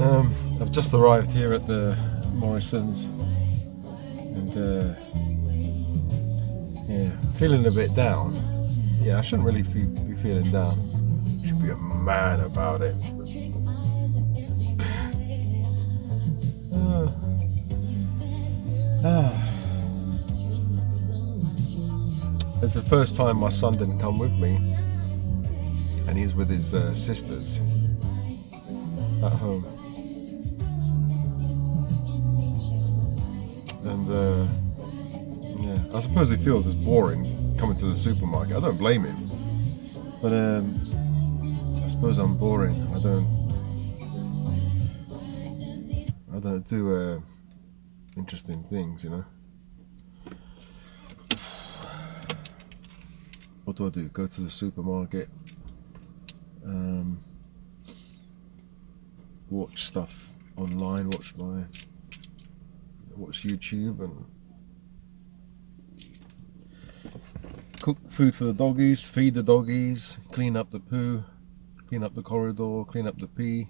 I've just arrived here at the Morrison's and yeah, feeling a bit down. Yeah, I shouldn't really be feeling down. Should be a man about it. Uh, ah. It's the first time my son didn't come with me, and he's with his sisters at home. And yeah, I suppose he feels it's boring coming to the supermarket. I don't blame him, but I suppose I'm boring. I don't do interesting things, you know. What do I do? Go to the supermarket, um, watch stuff online, watch YouTube, and cook food for the doggies, feed the doggies, clean up the poo, clean up the corridor, clean up the pee.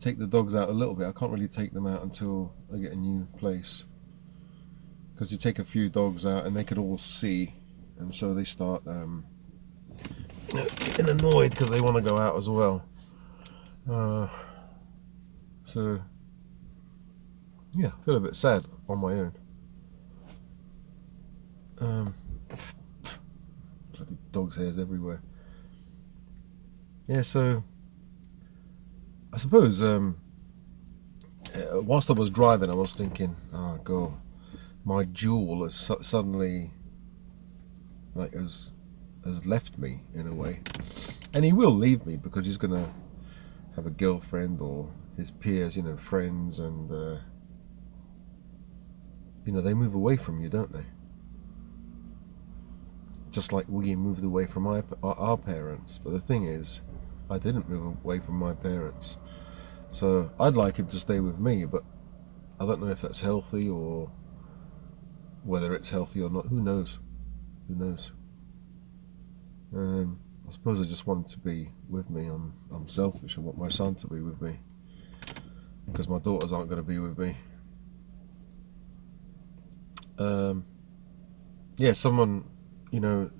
Take the dogs out a little bit. I can't really take them out until I get a new place, because you take a few dogs out and they could all see, and so they start getting annoyed because they want to go out as well. So yeah, I feel a bit sad on my own. Bloody dog's hairs everywhere. Yeah, so I suppose whilst I was driving, I was thinking, oh god, my jewel has suddenly has left me in a way, and he will leave me because he's gonna have a girlfriend or his peers, friends, and they move away from you, don't they? Just like we moved away from our parents. But the thing is, I didn't move away from my parents, so I'd like him to stay with me, but I don't know if that's healthy, or whether it's healthy or not. Who knows? I suppose I just want him to be with me. I'm selfish. I want my son to be with me because my daughters aren't going to be with me. Yeah, someone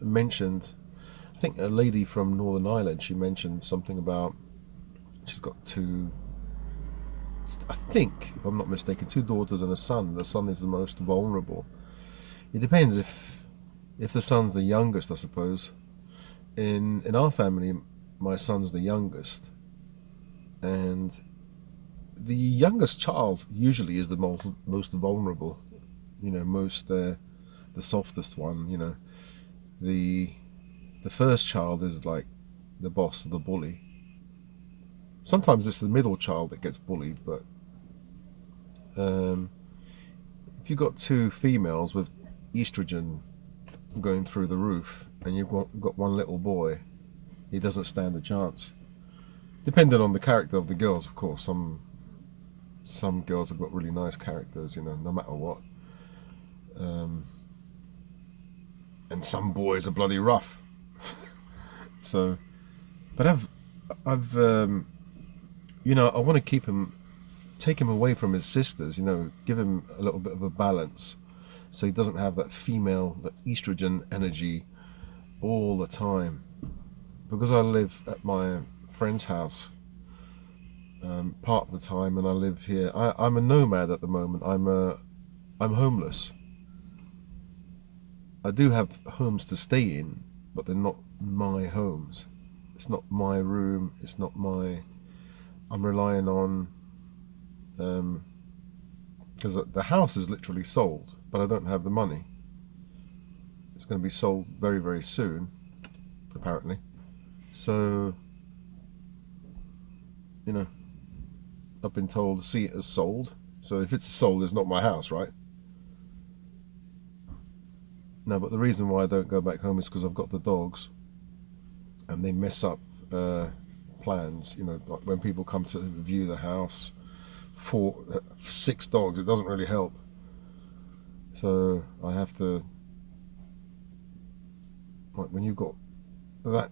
mentioned, I think a lady from Northern Ireland, she mentioned something about she's got two, I think, if I'm not mistaken, two daughters and a son. The son is the most vulnerable. It depends if the son's the youngest, I suppose. In our family, my son's the youngest, and the youngest child usually is the most vulnerable. Most the softest one. The first child is like the boss, the bully. Sometimes it's the middle child that gets bullied, but if you've got two females with estrogen going through the roof, and you've got one little boy, he doesn't stand a chance. Depending on the character of the girls, of course. Some girls have got really nice characters, no matter what. And some boys are bloody rough. So, but I want to take him away from his sisters. Give him a little bit of a balance, so he doesn't have that estrogen energy all the time. Because I live at my friend's house part of the time, and I live here. I'm a nomad at the moment. I'm homeless. I do have homes to stay in, but they're not my homes. It's not my room. It's not my. I'm relying on. Because the house is literally sold, but I don't have the money. It's going to be sold very, very soon, apparently. So, I've been told to see it as sold. So if it's sold, it's not my house, right? No, but the reason why I don't go back home is because I've got the dogs, and they mess up plans. Like when people come to view the house, 6 dogs, it doesn't really help. So I have to, like when you've got that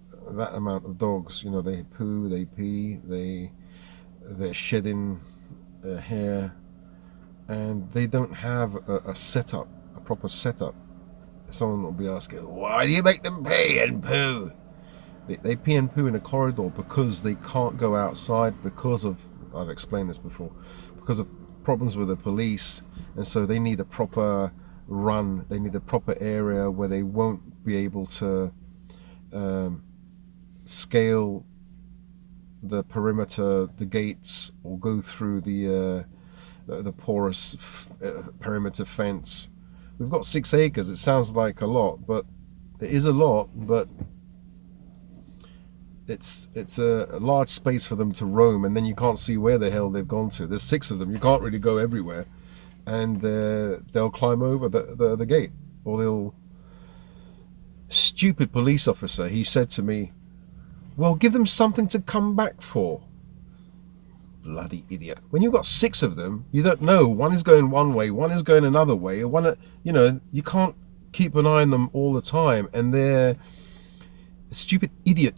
amount of dogs, they poo, they pee, they're shedding hair, and they don't have a setup, a proper setup. Someone will be asking, why do you make them pee and poo? They pee and poo in a corridor because they can't go outside because of, I've explained this before, because of problems with the police, and so they need a proper run, they need a proper area where they won't be able to scale the perimeter, the gates, or go through the porous perimeter fence. We've got 6 acres. It sounds like a lot, but it is a lot, but it's a large space for them to roam, and then you can't see where the hell they've gone to. There's 6 of them. You can't really go everywhere, and they'll climb over the gate, or they'll... Stupid police officer, he said to me, well, give them something to come back for. Bloody idiot. When you've got 6 of them, you don't know. One is going one way, one is going another way. One, you know, you can't keep an eye on them all the time. And they're... Stupid idiot.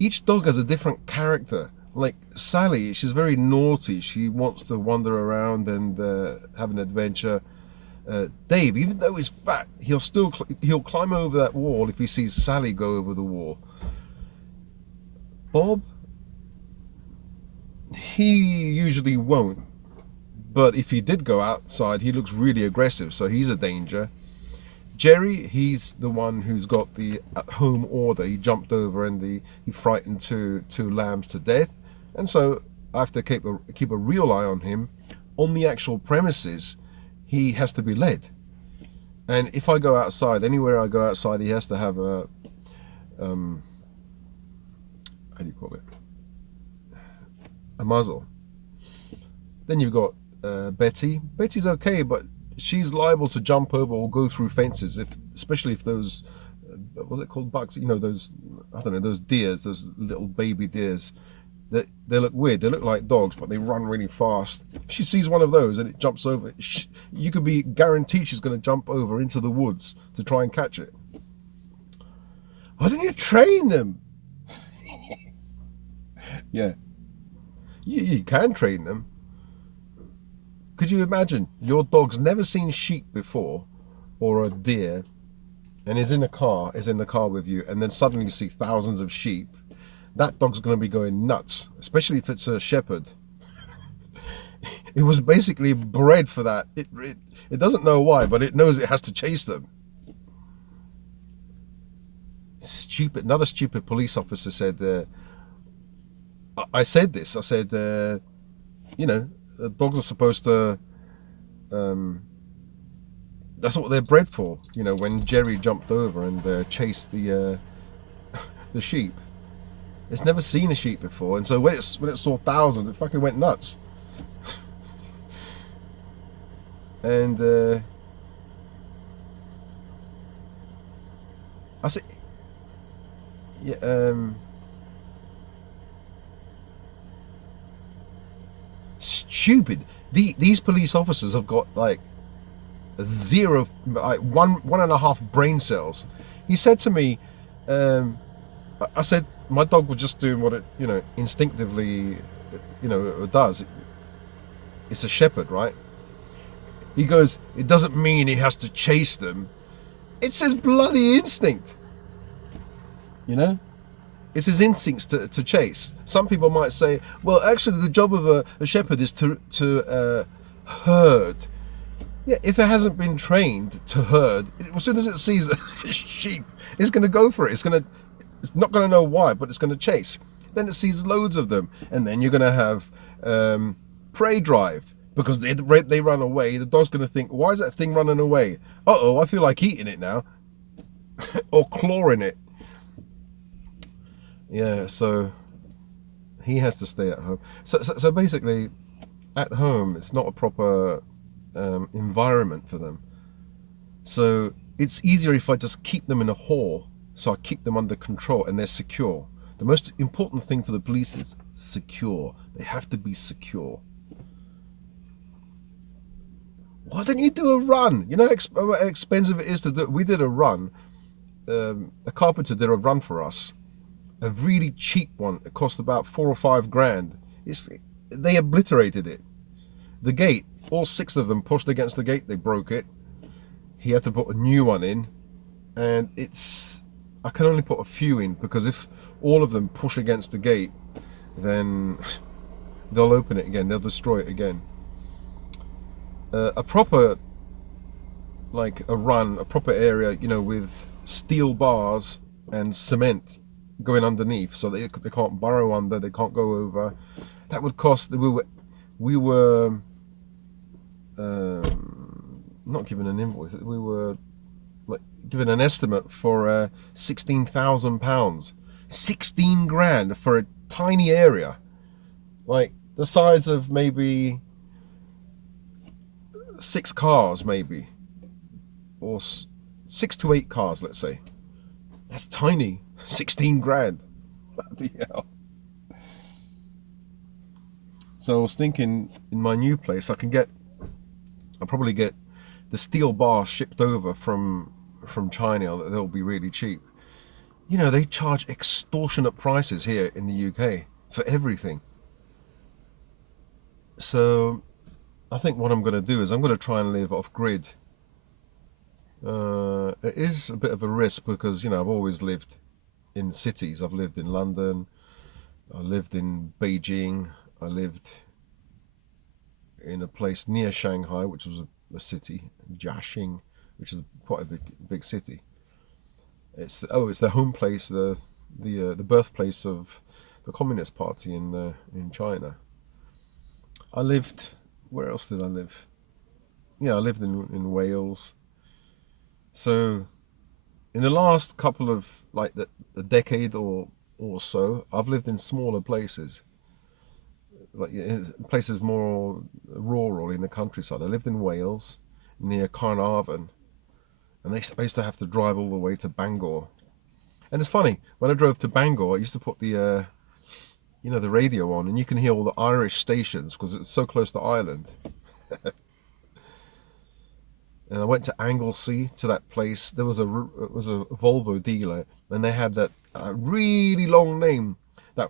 Each dog has a different character. Like Sally, she's very naughty. She wants to wander around and have an adventure. Dave, even though he's fat, he'll climb over that wall if he sees Sally go over the wall. Bob, he usually won't, but if he did go outside, he looks really aggressive, so he's a danger. Jerry, he's the one who's got the at-home order. He jumped over and he frightened two lambs to death, and so I have to keep a real eye on him. On the actual premises, he has to be led, and if I go outside, anywhere I go outside, he has to have a how do you call it? A muzzle. Then you've got Betty. Betty's okay, but she's liable to jump over or go through fences, especially if those, what's it called, bucks? You know, those, I don't know, those deers, those little baby deers. They look weird. They look like dogs, but they run really fast. She sees one of those and it jumps over. You could be guaranteed she's going to jump over into the woods to try and catch it. Why don't you train them? Yeah, you can train them. Could you imagine your dog's never seen sheep before, or a deer, and is in the car with you, and then suddenly you see thousands of sheep? That dog's going to be going nuts, especially if it's a shepherd. It was basically bred for that. It doesn't know why, but it knows it has to chase them. Another stupid police officer said, I said this, you know, dogs are supposed to, that's what they're bred for. You know, when Jerry jumped over and chased the sheep, it's never seen a sheep before, and so when it saw thousands, it fucking went nuts. And I said, yeah, stupid. These police officers have got like one and a half brain cells. He said to me, I said, my dog was just doing what it, you know, instinctively, you know, it does. It's a shepherd, right? He goes, it doesn't mean he has to chase them. It's his bloody instinct. You know? It's his instincts to chase. Some people might say, well, actually the job of a shepherd is to herd. Yeah, if it hasn't been trained to herd, as soon as it sees a sheep, it's going to go for it. It's not going to know why, but it's going to chase. Then it sees loads of them, and then you're going to have prey drive, because they run away. The dog's going to think, why is that thing running away? Uh-oh, I feel like eating it now. Or clawing it. Yeah, so he has to stay at home. So basically, at home, it's not a proper environment for them. So it's easier if I just keep them in a hall. So I keep them under control and they're secure. The most important thing for the police is secure. They have to be secure. Why don't you do a run? You know how expensive it is to do. We did a run. A carpenter did a run for us. A really cheap one. It cost about $4 or $5 grand. They obliterated it. The gate, all 6 of them pushed against the gate, they broke it. He had to put a new one in, and I can only put a few in, because if all of them push against the gate, then they'll open it again, they'll destroy it again. A proper, like a proper area, with steel bars and cement going underneath, so they can't burrow under, they can't go over. That would cost. We were not given an invoice. We were like given an estimate for £16,000, 16 grand for a tiny area, like the size of maybe 6 cars, maybe, or 6 to 8 cars, let's say. That's tiny. 16 grand. Bloody hell. So I was thinking, in my new place, I'll probably get the steel bar shipped over from China. They'll be really cheap. They charge extortionate prices here in the UK for everything. So I think what I'm going to do is I'm going to try and live off grid. It is a bit of a risk because, I've always lived in cities. I've lived in London, I lived in Beijing, I lived in a place near Shanghai, which was a city, Jiaxing, which is quite a big city. It's the home place, the birthplace of the Communist Party in China. I lived. Where else did I live? Yeah, I lived in Wales. So, in the last couple of a decade or so, I've lived in smaller places, like places more rural in the countryside. I lived in Wales, near Carnarvon, and I used to have to drive all the way to Bangor. And it's funny, when I drove to Bangor, I used to put the the radio on, and you can hear all the Irish stations because it's so close to Ireland. And I went to Anglesey, to that place. It was a Volvo dealer, and they had that really long name, that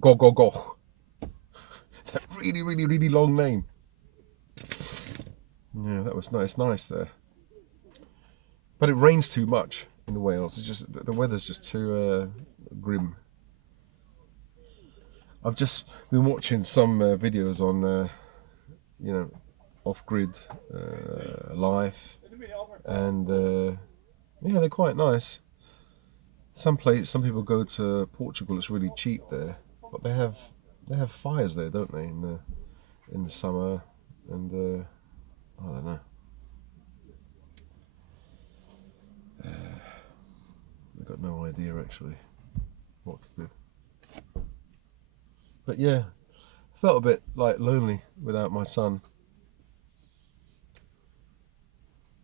go go go. That really, really, really long name. Yeah, that was nice there. But it rains too much in Wales. It's just the weather's just too grim. I've just been watching some videos on off-grid life, and they're quite nice. Some people go to Portugal. It's really cheap there, but they have fires there, don't they, in the summer, and I don't know. I've got no idea actually what to do. But yeah, I felt a bit lonely without my son.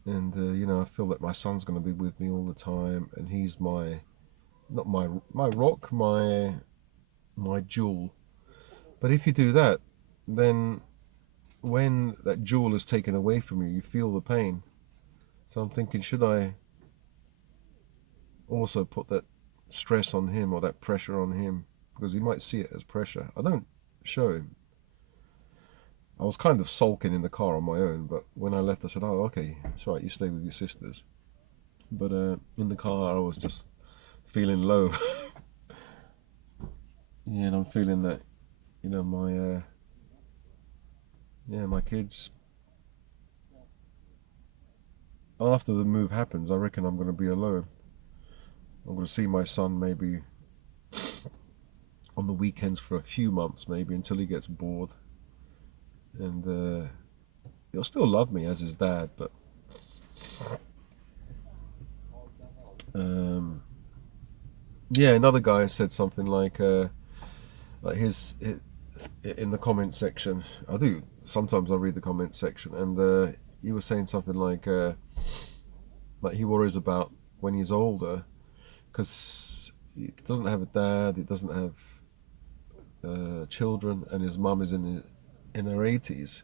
And I feel that my son's going to be with me all the time, and he's not my rock, my jewel. But if you do that, then when that jewel is taken away from you, you feel the pain. So I'm thinking, should I also put that stress on him, or that pressure on him, because he might see it as pressure. I don't show him. I was kind of sulking in the car on my own, but when I left I said, oh okay, it's right, you stay with your sisters. But in the car I was just feeling low. Yeah, and I'm feeling that my kids, after the move happens, I reckon I'm going to be alone. I'm going to see my son maybe on the weekends for a few months, maybe until he gets bored. And he'll still love me as his dad, but another guy said something like his in the comment section. Sometimes I read the comment section, and he was saying something like he worries about when he's older, because he doesn't have a dad, he doesn't have children, and his mum is in her 80s.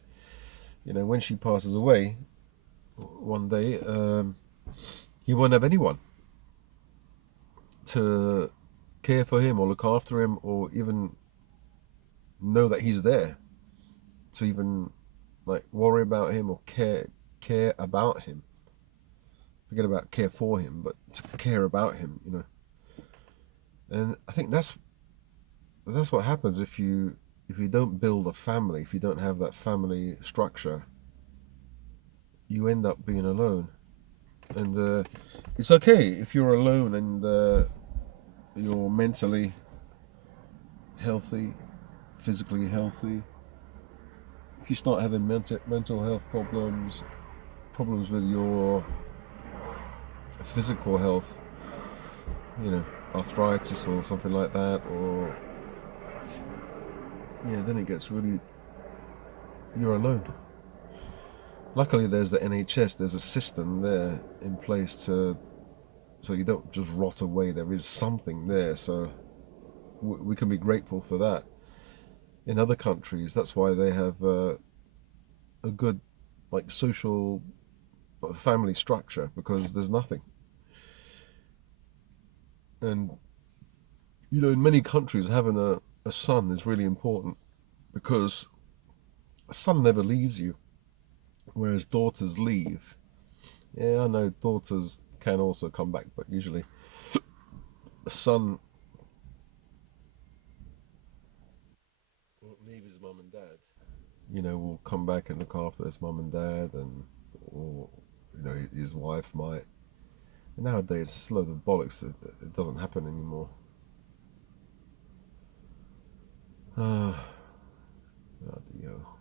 When she passes away one day, he won't have anyone to care for him or look after him, or even know that he's there, to even like worry about him or care about him. Forget about care for him, but to care about him, you know. And I think that's what happens if you don't build a family, if you don't have that family structure, you end up being alone. And it's okay if you're alone and you're mentally healthy, physically healthy. If you start having mental health problems with your physical health, you know, arthritis or something like that, or yeah, then it gets really, you're alone. Luckily, there's the NHS. There's a system there in place so you don't just rot away. There is something there, so we can be grateful for that. In other countries, that's why they have a good like social family structure, because there's nothing. And you know, in many countries, having a son is really important, because a son never leaves you, whereas daughters leave. Yeah, I know daughters can also come back, but usually a son won't leave his mum and dad. You know, will come back and look after his mum and dad, and or you know, his wife might. And nowadays, it's a load of bollocks. It doesn't happen anymore. Ah, bloody hell.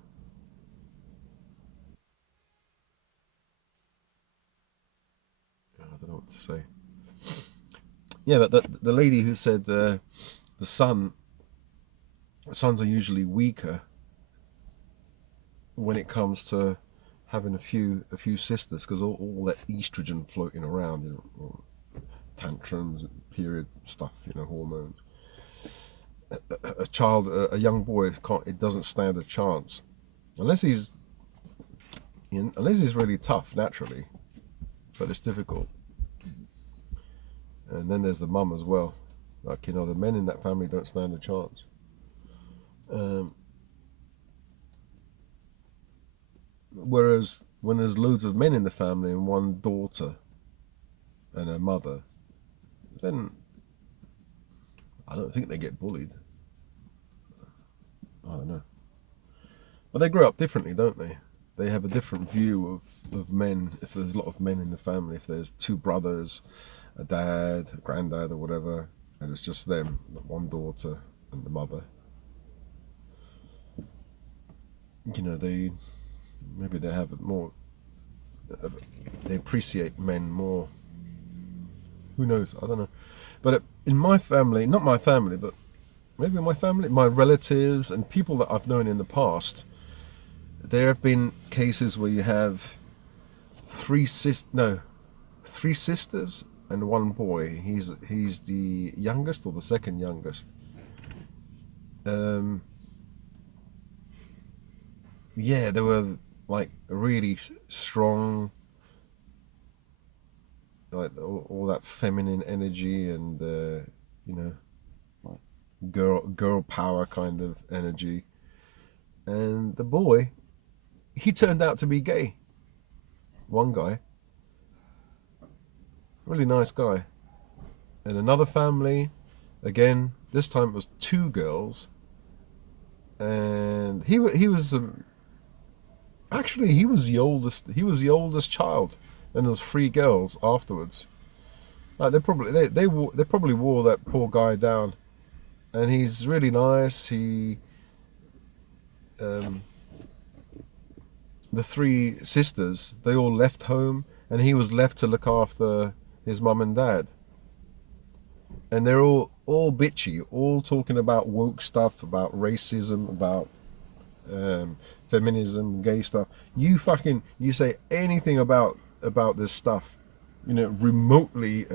I don't know what to say. Yeah, but the lady who said the sons are usually weaker when it comes to having a few sisters, because all that estrogen floating around, you know, tantrums, period stuff, you know, hormones. A child, a young boy, can't. It doesn't stand a chance unless he's really tough naturally, but it's difficult. And then there's the mum as well. Like, you know, the men in that family don't stand a chance. Um, Whereas when there's loads of men in the family and one daughter and a mother, then I don't think they get bullied. I don't know. But they grow up differently, don't they? They have a different view of men. If there's a lot of men in the family, if there's two brothers, a dad, a granddad, or whatever, and it's just them, one daughter and the mother, you know, maybe they have it more. They appreciate men more. Who knows? I don't know. But in my family, not my family, but maybe my family, my relatives and people that I've known in the past, there have been cases where you have three sisters and one boy. He's the youngest or the second youngest. Um, yeah, they were like really strong, like all that feminine energy and you know, like girl power kind of energy. And the boy, he turned out to be gay. One guy, really nice guy. And another family, again, this time it was two girls, and he was actually he was the oldest. He was the oldest child, and there was three girls afterwards. Like they probably wore that poor guy down, and he's really nice. Um, the three sisters, they all left home, and he was left to look after his mum and dad. And they're all bitchy, all talking about woke stuff, about racism, about feminism, gay stuff. You say anything about this stuff, you know, remotely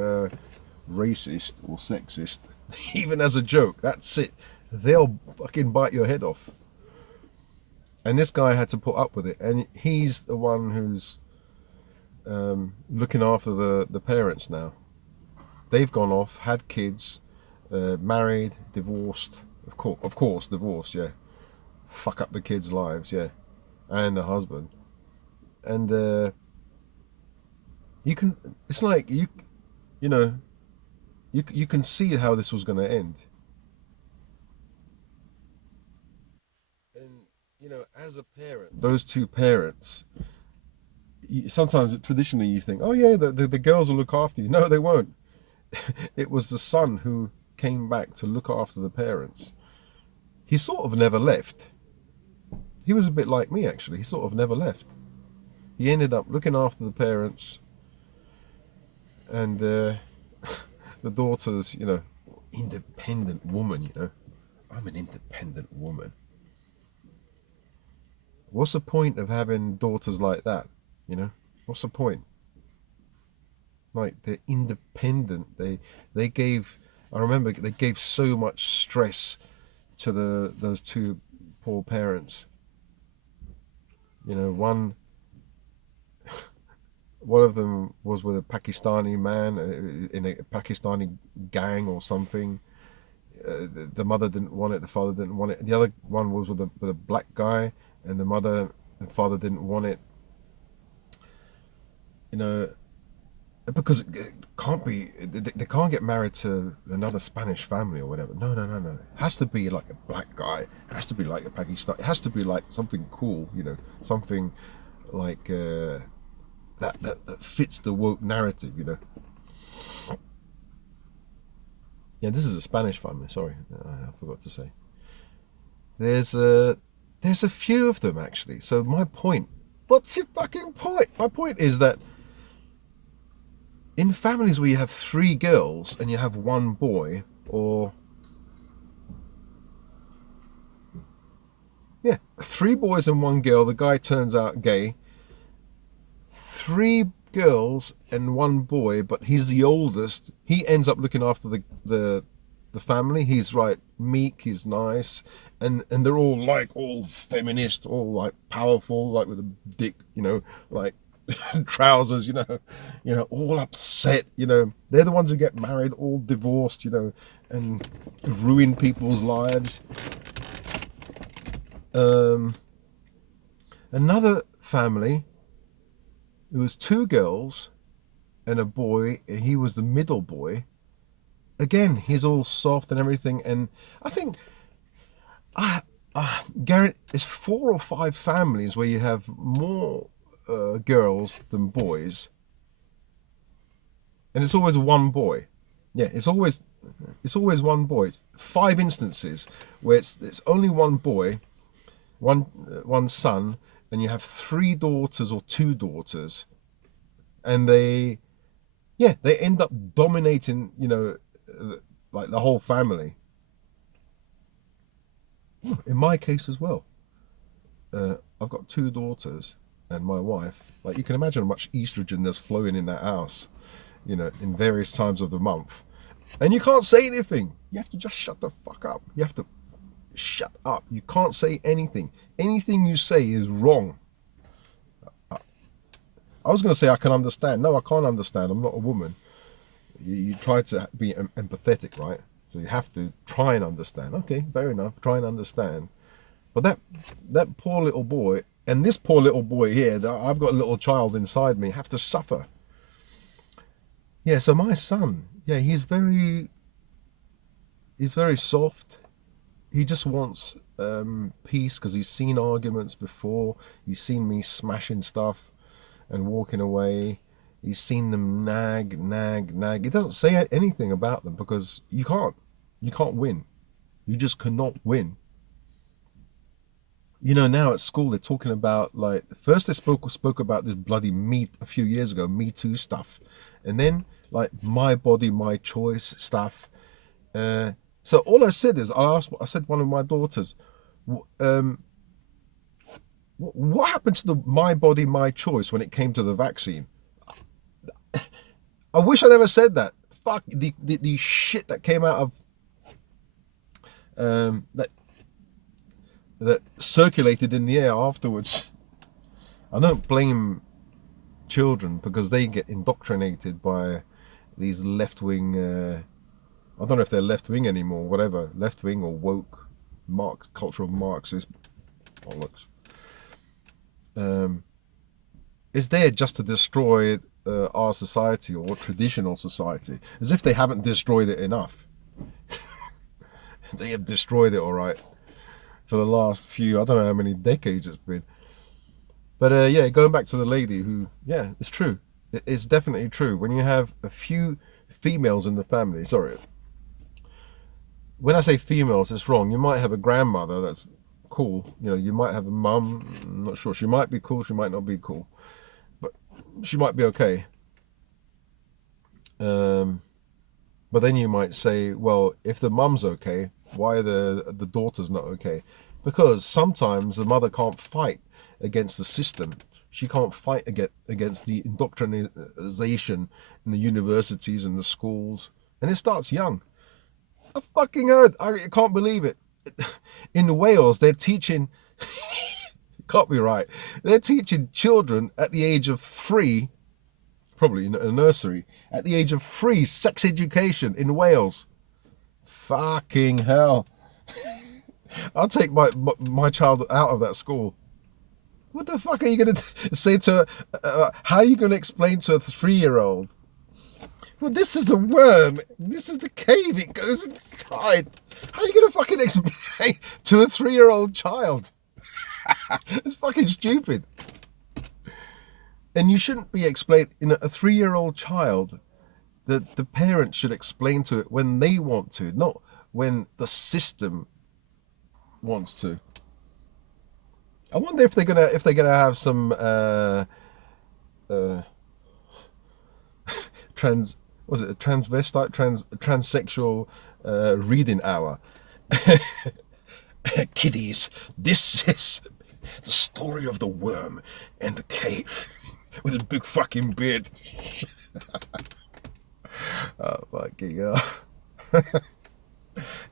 racist or sexist, even as a joke. That's it. They'll fucking bite your head off. And this guy had to put up with it, and he's the one who's looking after the parents now. They've gone off, had kids, married, divorced. Of course, divorced. Yeah, fuck up the kids' lives, yeah, and the husband. And you can, it's like you know, you can see how this was going to end. And as a parent, those two parents, sometimes traditionally you think, oh yeah, the girls will look after you. No, they won't. It was the son who came back to look after the parents. He sort of never left. He was a bit like me, actually. He sort of never left. He ended up looking after the parents, and the daughters, independent woman, I'm an independent woman. What's the point of having daughters like that? What's the point? Like, they're independent. They gave. I remember they gave so much stress to those two poor parents. One of them was with a Pakistani man in a Pakistani gang or something. The mother didn't want it, the father didn't want it. The other one was with a black guy, and the mother and father didn't want it. You know, because it can't be. They can't get married to another Spanish family or whatever. No, no, no, no. It has to be like a black guy. It has to be like a Pakistani. It has to be like something cool. Something like that fits the woke narrative. Yeah, this is a Spanish family. Sorry, I forgot to say. There's a few of them actually. So my point. What's your fucking point? My point is that in families where you have 3 girls and you have 1 boy, or 3 boys and 1 girl, the guy turns out gay. 3 girls and 1 boy, but he's the oldest. He ends up looking after the family. He's meek, he's nice, and they're all feminist, all like powerful, like with a dick, like trousers, all upset, they're the ones who get married, all divorced, and ruin people's lives. Another family, it was 2 girls and a boy, and he was the middle boy. Again, he's all soft and everything, and I think Garrett, it's 4 or 5 families where you have more girls than boys, and it's always 1 boy. Yeah, it's always 1 boy. 5 instances where it's only 1 boy, one son, and you have 3 daughters or 2 daughters, and they end up dominating, like the whole family. In my case as well, I've got 2 daughters and my wife. Like, you can imagine how much estrogen there's flowing in that house, in various times of the month. And you can't say anything. You have to just shut the fuck up. You have to shut up. You can't say anything. Anything you say is wrong. I was going to say I can understand. No, I can't understand. I'm not a woman. You try to be empathetic, right? So you have to try and understand. Okay, fair enough. Try and understand. But that poor little boy, and this poor little boy here, I've got a little child inside me, have to suffer. Yeah, so my son, he's very soft. He just wants peace, because he's seen arguments before. He's seen me smashing stuff and walking away. He's seen them nag. He doesn't say anything about them, because you can't win. You just cannot win. Now at school they're talking about, like, first they spoke about this bloody a few years ago, Me Too stuff, and then like my body, my choice stuff. So all I said is, I said one of my daughters, what happened to the my body, my choice when it came to the vaccine? I wish I never said that. Fuck the shit that came out of that circulated in the air afterwards. I don't blame children, because they get indoctrinated by these left-wing, I don't know if they're left-wing anymore, whatever, left-wing or woke, cultural Marxist bollocks. Is there just to destroy our society or traditional society, as if they haven't destroyed it enough. They have destroyed it, all right, for the last few, I don't know how many decades it's been. But yeah, going back to the lady who, yeah, it's true. It's definitely true. When you have a few females in the family, sorry, when I say females, it's wrong. You might have a grandmother that's cool. You know, you might have a mum. I'm not sure. She might be cool. She might not be cool. But she might be okay. But then you might say, well, if the mum's okay, why are the daughter's not okay? Because sometimes the mother can't fight against the system. She can't fight against the indoctrination in the universities and the schools. And it starts young. I fucking heard, I can't believe it. In Wales, they're teaching, can't be right, they're teaching children at the age of 3, probably in a nursery, at the age of 3, sex education in Wales. Fucking hell. I'll take my child out of that school. What the fuck are you going to say to her? How are you going to explain to a 3-year-old? Well, this is a worm. This is the cave. It goes inside. How are you going to fucking explain to a 3-year-old child? It's fucking stupid. And you shouldn't be explaining, in a 3-year-old child, that the parents should explain to it when they want to, not when the system wants to. I wonder if they're gonna have some transsexual reading hour. Kiddies, this is the story of the worm and the cave with a big fucking beard. Oh fucking hell.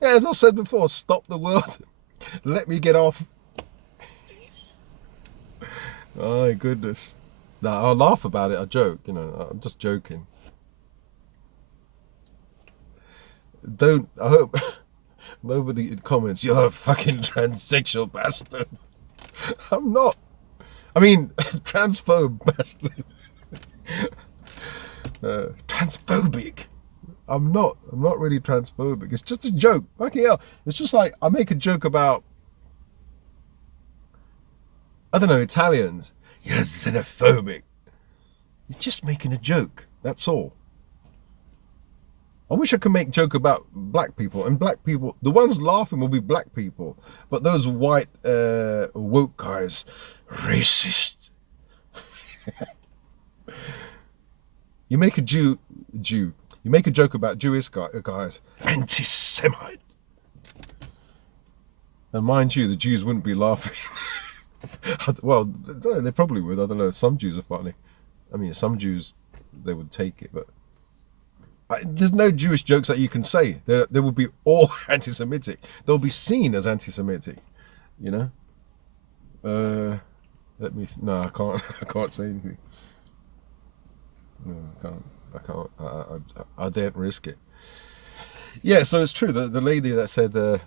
Yeah, as I said before, stop the world. Let me get off. Oh my goodness. No, I'll laugh about it. I joke, you know. I'm just joking. I hope nobody comments, you're a fucking transsexual bastard. I'm not. I mean, transphobe bastard. Transphobic. I'm not really transphobic. It's just a joke. Fucking hell. It's just like, I make a joke about, I don't know, Italians. You're xenophobic. You're just making a joke. That's all. I wish I could make a joke about black people. And black people, the ones laughing will be black people. But those white woke guys, racist. You make a Jew. You make a joke about Jewish guys, anti-Semite. And mind you, the Jews wouldn't be laughing. Well, they probably would. I don't know. Some Jews are funny. I mean, some Jews, they would take it, but there's no Jewish jokes that you can say. They will be all anti-Semitic. They'll be seen as anti-Semitic. You know. No, I can't. I can't say anything. No, I can't. I daren't risk it. Yeah, so it's true. The lady that said. The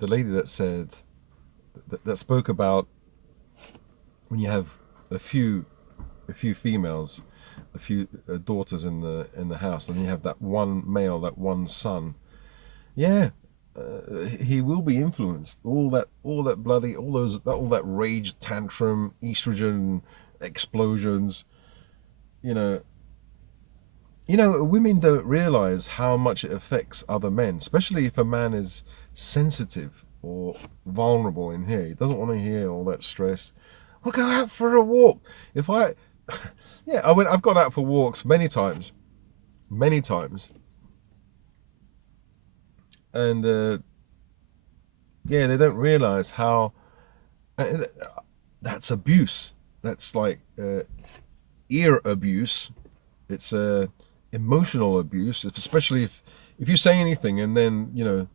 lady that said that spoke about when you have a few females, a few daughters in the house, and you have that one male, that one son. Yeah, he will be influenced. All that rage tantrum, estrogen explosions. You know, women don't realize how much it affects other men, especially if a man is sensitive or vulnerable in here. He doesn't want to hear all that stress. We'll go out for a walk. I've gone out for walks many times. And they don't realize how that's abuse. That's like ear abuse. It's emotional abuse, especially if you say anything and then, you know,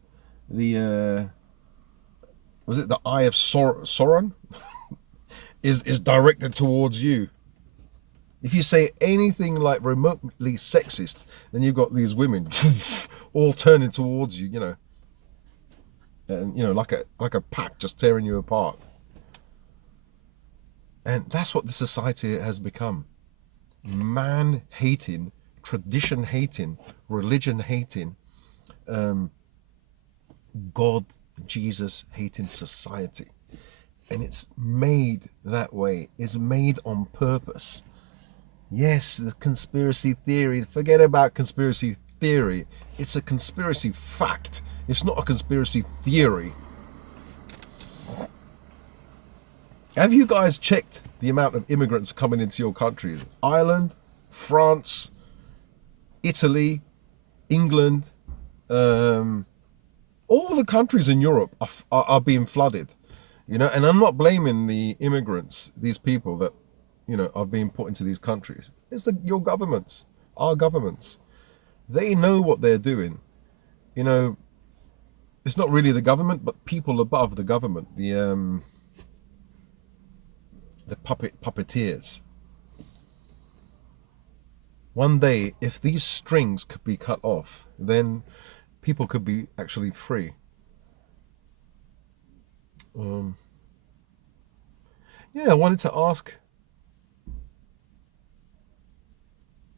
was it the eye of Sauron is directed towards you. If you say anything like remotely sexist, then you've got these women all turning towards you, you know. and like a pack just tearing you apart. And that's what the society has become: man hating, tradition hating, religion hating, God, Jesus hating society. And it's made that way. It's made on purpose. Yes, the conspiracy theory. Forget about conspiracy theory. It's a conspiracy fact. It's not a conspiracy theory. Have you guys checked the amount of immigrants coming into your country? Ireland, France, Italy, England, all the countries in Europe are being flooded. And I'm not blaming the immigrants, these people that, are being put into these countries. It's your governments, our governments. They know what they're doing. It's not really the government, but people above the government, the puppeteers. One day, if these strings could be cut off, then people could be actually free. Yeah, I wanted to ask.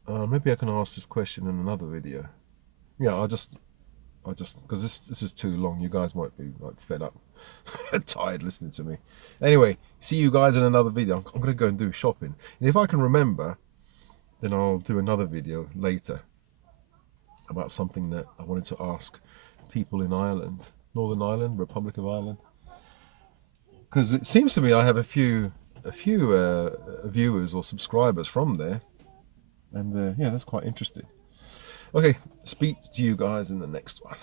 Maybe I can ask this question in another video. Yeah, I just because this is too long. You guys might be like fed up, tired listening to me. Anyway, see you guys in another video. I'm gonna go and do shopping, and if I can remember, then I'll do another video later about something that I wanted to ask people in Ireland, Northern Ireland, Republic of Ireland, because it seems to me I have a few viewers or subscribers from there, and yeah, that's quite interesting. Okay, speak to you guys in the next one.